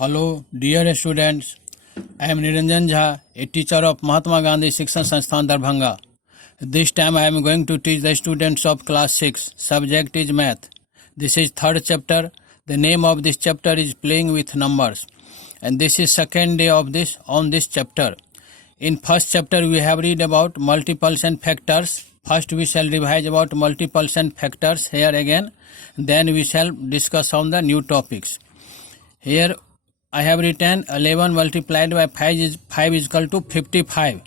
Hello, dear students. I am Niranjan Jha, a teacher of Mahatma Gandhi Shikshan Sansthan Darbhanga. This time I am going to teach the students of class 6. Subject is math. This is third chapter. The name of this chapter is playing with numbers. And this is second day of this chapter. In first chapter we have read about multiples and factors. First we shall revise about multiples and factors here again. Then we shall discuss on the new topics. Here I have written 11 multiplied by 5 is equal to 55.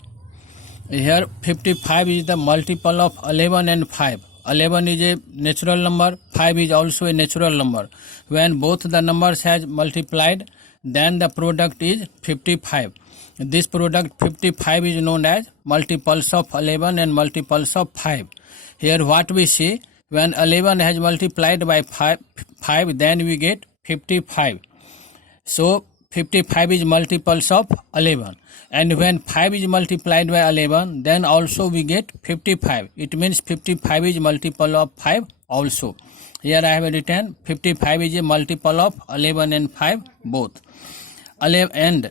Here 55 is the multiple of 11 and 5. 11 is a natural number, 5 is also a natural number. When both the numbers has multiplied, then the product is 55. This product 55 is known as multiples of 11 and multiples of 5. Here what we see, when 11 has multiplied by 5 then we get 55. So 55 is multiples of 11, and when 5 is multiplied by 11 then also we get 55. It means 55 is multiple of 5 also. Here I have written 55 is a multiple of 11 and 5 both. 11, and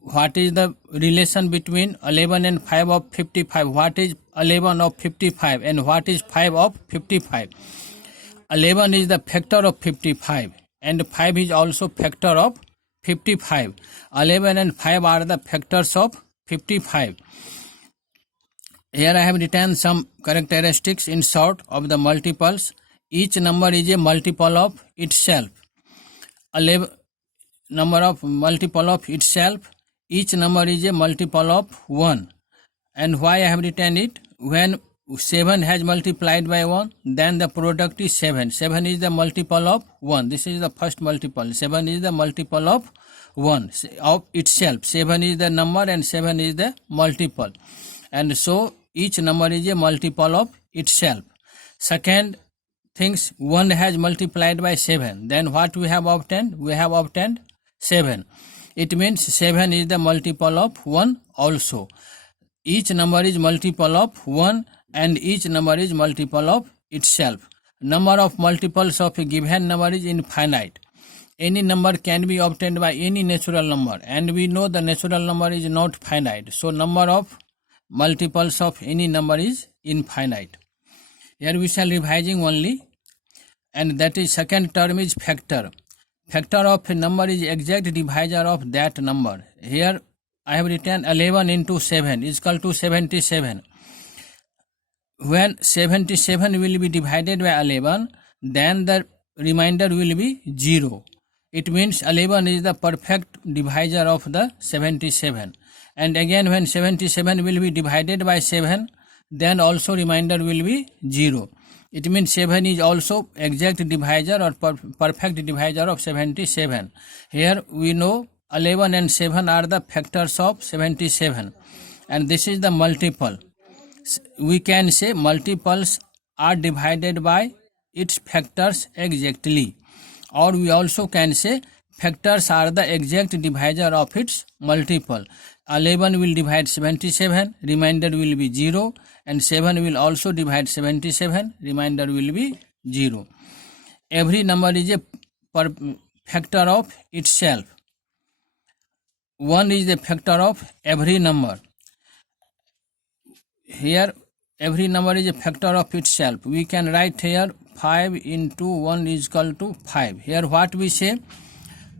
what is the relation between 11 and 5 of 55? What is 11 of 55 and what is 5 of 55? 11 is the factor of 55 and 5 is also factor of 55. 11 and 5 are the factors of 55. Here I have written some characteristics in short of the multiples. Each number is a multiple of itself. 11 number of multiple of itself. Each number is a multiple of 1. And why I have written it? When 7 has multiplied by 1, then the product is 7. 7 is the multiple of 1. This is the first multiple. 7 is the multiple of 1 of itself. 7 is the number and 7 is the multiple. And so each number is a multiple of itself. Second things, 1 has multiplied by 7. Then what we have obtained? We have obtained 7. It means 7 is the multiple of 1 also. Each number is multiple of 1 and each number is multiple of itself. Number of multiples of a given number is infinite. Any number can be obtained by any natural number, and we know the natural number is not finite. So number of multiples of any number is infinite. Here we shall revising only, and that is second term is factor. Factor of a number is exact divisor of that number. Here I have written 11 into 7 is equal to 77. When 77 will be divided by 11, then the remainder will be 0. It means 11 is the perfect divisor of the 77. And again when 77 will be divided by 7, then also remainder will be 0. It means 7 is also exact divisor or perfect divisor of 77. Here we know 11 and 7 are the factors of 77. And this is the multiple. We can say multiples are divided by its factors exactly, or we also can say factors are the exact divisor of its multiple. 11 will divide 77, remainder will be 0, and 7 will also divide 77, remainder will be 0. Every number is a factor of itself. 1 is the factor of every number. Here every number is a factor of itself. We can write here 5 into 1 is equal to 5. Here what we say?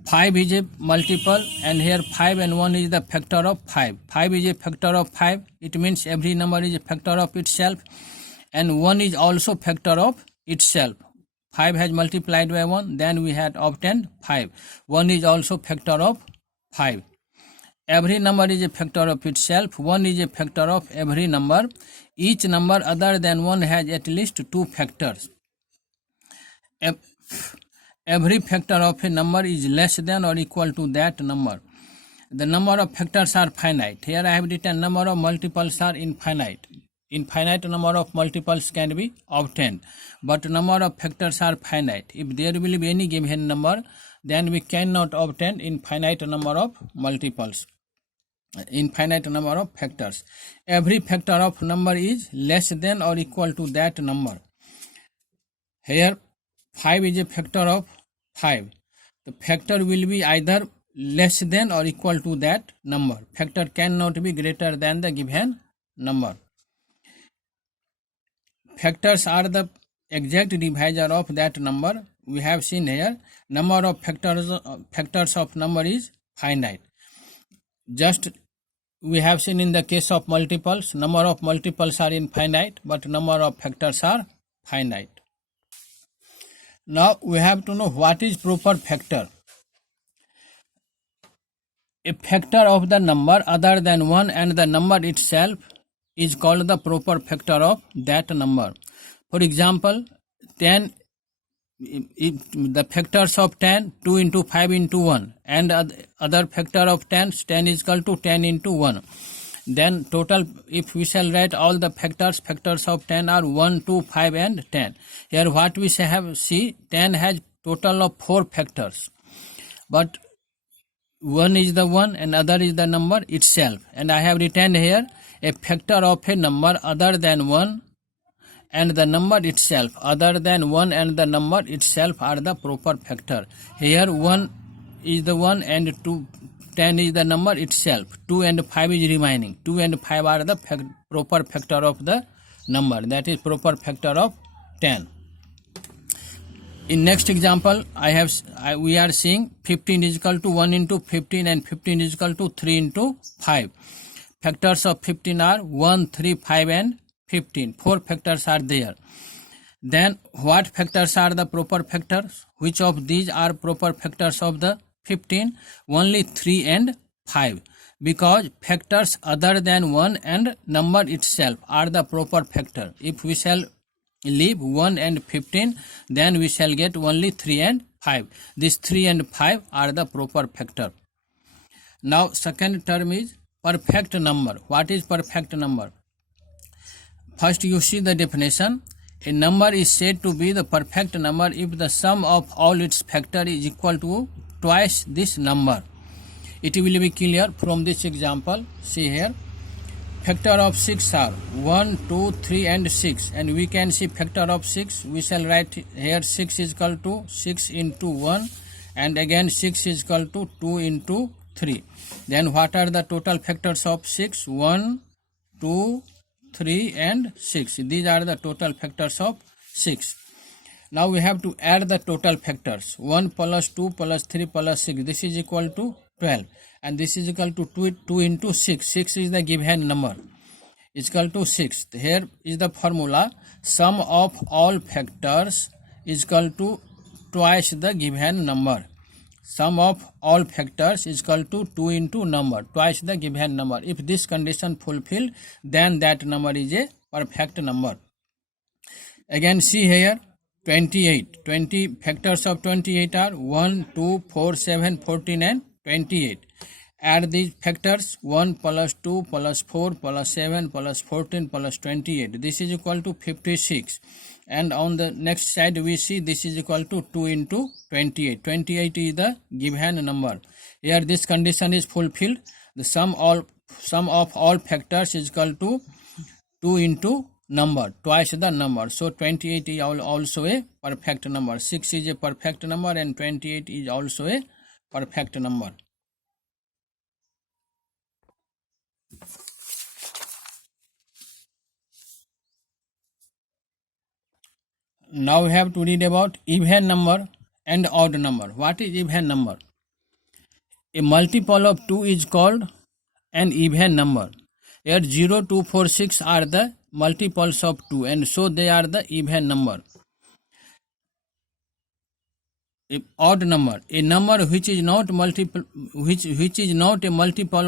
5 is a multiple, and here 5 and 1 is the factor of 5. 5 is a factor of 5. It means every number is a factor of itself, and 1 is also factor of itself. 5 has multiplied by 1, then we had obtained 5. 1 is also factor of 5. Every number is a factor of itself. 1 is a factor of every number. Each number other than 1 has at least 2 factors. Every factor of a number is less than or equal to that number. The number of factors are finite. Here I have written number of multiples are infinite. Infinite number of multiples can be obtained, but number of factors are finite. If there will be any given number, then we cannot obtain infinite number of multiples, infinite number of factors. Every factor of number is less than or equal to that number. Here 5 is a factor of 5. The factor will be either less than or equal to that number. Factor cannot be greater than the given number. Factors are the exact divisor of that number. We have seen here number of factors of number is finite. Just we have seen in the case of multiples, number of multiples are infinite, but number of factors are finite. Now we have to know what is proper factor. A factor of the number other than 1 and the number itself is called the proper factor of that number. For example, 10, if the factors of 10, 2 into 5 into 1, and other factor of 10 is equal to 10 into 1. Then total, if we shall write all the factors of 10 are 1, 2, 5 and 10. Here what we have, see 10 has total of 4 factors, but one is the one and other is the number itself. And I have written here a factor of a number other than 1 and the number itself. Other than 1 and the number itself are the proper factor. Here 1 is the 1 and 2, 10 is the number itself. 2 and 5 is remaining. 2 and 5 are the proper factor of the number. That is proper factor of 10. In next example, we are seeing 15 is equal to 1 into 15 and 15 is equal to 3 into 5. Factors of 15 are 1, 3, 5 and 15. 4 factors are there. Then what factors are the proper factors? Which of these are proper factors of the 15? Only 3 and 5. Because factors other than 1 and number itself are the proper factor. If we shall leave 1 and 15, then we shall get only 3 and 5. These 3 and 5 are the proper factor. Now second term is perfect number. What is perfect number? First you see the definition. A number is said to be the perfect number if the sum of all its factor is equal to twice this number. It will be clear from this example. See here. Factor of 6 are 1, 2, 3 and 6, and we can see factor of 6. We shall write here 6 is equal to 6 into 1 and again 6 is equal to 2 into 3. Then what are the total factors of 6? 1, 2, 3 and 6. These are the total factors of 6. Now we have to add the total factors. 1 plus 2 plus 3 plus 6. This is equal to 12. And this is equal to 2 into 6. 6 is the given number. Is equal to 6. Here is the formula. Sum of all factors is equal to twice the given number. Sum of all factors is equal to 2 into number, twice the given number. If this condition fulfilled, then that number is a perfect number. Again see here 28. 20 factors of 28 are 1, 2, 4, 7, 14 and 28. Add these factors 1 plus 2 plus 4 plus 7 plus 14 plus 28. This is equal to 56. And on the next side we see this is equal to 2 into 28. 28 is the given number. Here this condition is fulfilled. The sum of all factors is equal to 2 into number, twice the number. So 28 is also a perfect number. 6 is a perfect number and 28 is also a perfect number. Now we have to read about even number and odd number. What is even number? A multiple of 2 is called an even number. Here 0, 2, 4, 6 are the multiples of 2 and so they are the even number. A odd number, a number which is not a multiple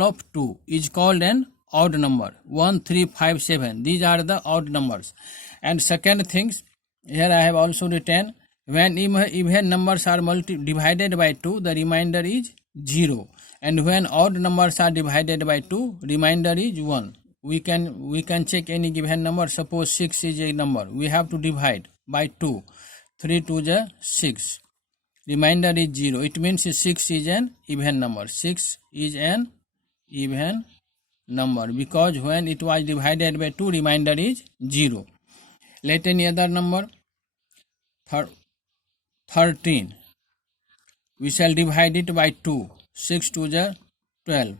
of 2 is called an odd number. 1, 3, 5, 7. These are the odd numbers. And second things, here I have also written, when even numbers are divided by 2, the remainder is 0. And when odd numbers are divided by 2, remainder is 1. We can check any given number. Suppose 6 is a number. We have to divide by 2. 3 to the 6. Remainder is 0. It means 6 is an even number. 6 is an even number because when it was divided by 2, remainder is 0. Let any other number. 13. We shall divide it by 2. 6 to the 12.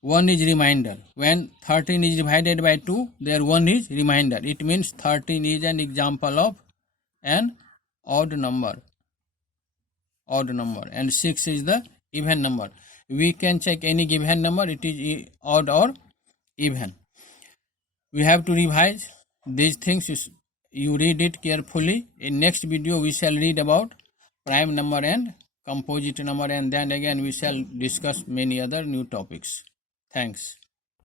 1 is remainder. When 13 is divided by 2, there 1 is remainder. It means 13 is an example of an odd number. And 6 is the even number. We can check any given number, it is odd or even. We have to revise these things. You read it carefully. In next video we shall read about prime number and composite number, and then again we shall discuss many other new topics. Thanks.